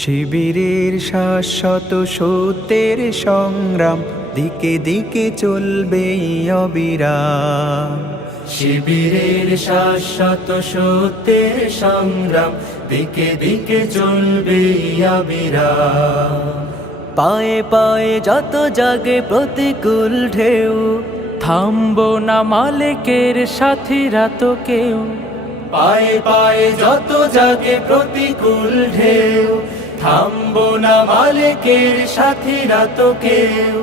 শিবিরের শাশ্বত সত্যের সংগ্রাম দিকে দিকে চলবে অবিরাম। শিবিরের শাশ্বত সত্যের সংগ্রাম দিকে দিকে চলবে অবিরাম। পায়ে পায়ে যত জাগে প্রতিকূল ঢেউ, থামবো না মালিকের সাথীরা তো কেউ। পায়ে পায়ে যত জাগে প্রতিকূল ঢেউ, থামবো না মালিকের সাথীরা তো কেউ।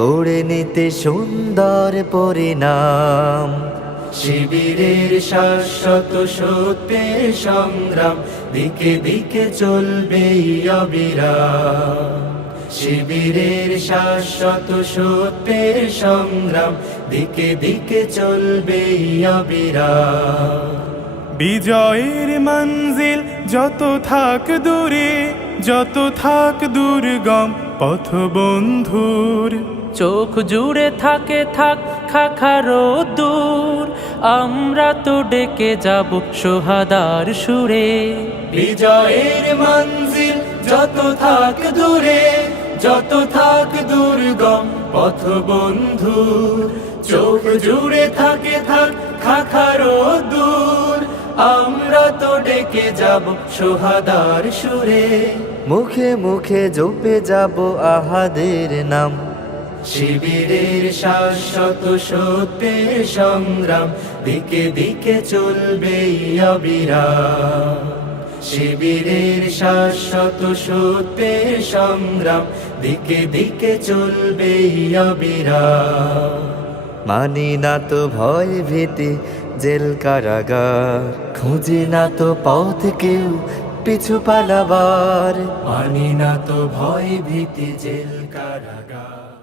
গড়ে নিতে সুন্দর পরিণাম। শিবিরের শাশ্বত সত্যের সংগ্রাম দিকে দিকে চলবে অবিরাম। শিবিরের শাশ্বত সত্যের সংগ্রাম দিকে দিকে চলবে অবিরাম। বিজয়ের মঞ্জিল যত থাক দূরে, যত থাক দুর্গম পথ বন্ধুর, চোখ জুড়ে থাকে থাক খাখারো দূর, আমরা তো ডেকে যাব সোহাদার সুরে। বিজয়ের মঞ্জিল যত থাক দূরে, যত থাক দুর্গম পথ বন্ধুর, চোখ জুড়ে থাকে থাক খাখারো দূর, আমরা তো ডেকে যাব সোহাদার সুরে। মুখে মুখে জপে যাব আহাদের নাম। শিবিরের শাশ্বত সত্যের সংগ্রাম দিকে দিকে চলবে অবিরাম। শিবিরের শাশ্বত সত্যের সংগ্রাম দিকে দিকে চলবে অবিরাম। মানি না তো ভয় ভীতি জেল কারাগার, খুঁজি না তো পথ কেউ পিছু পালাবার। মানি না তো ভয় ভীতি জেল কারাগার।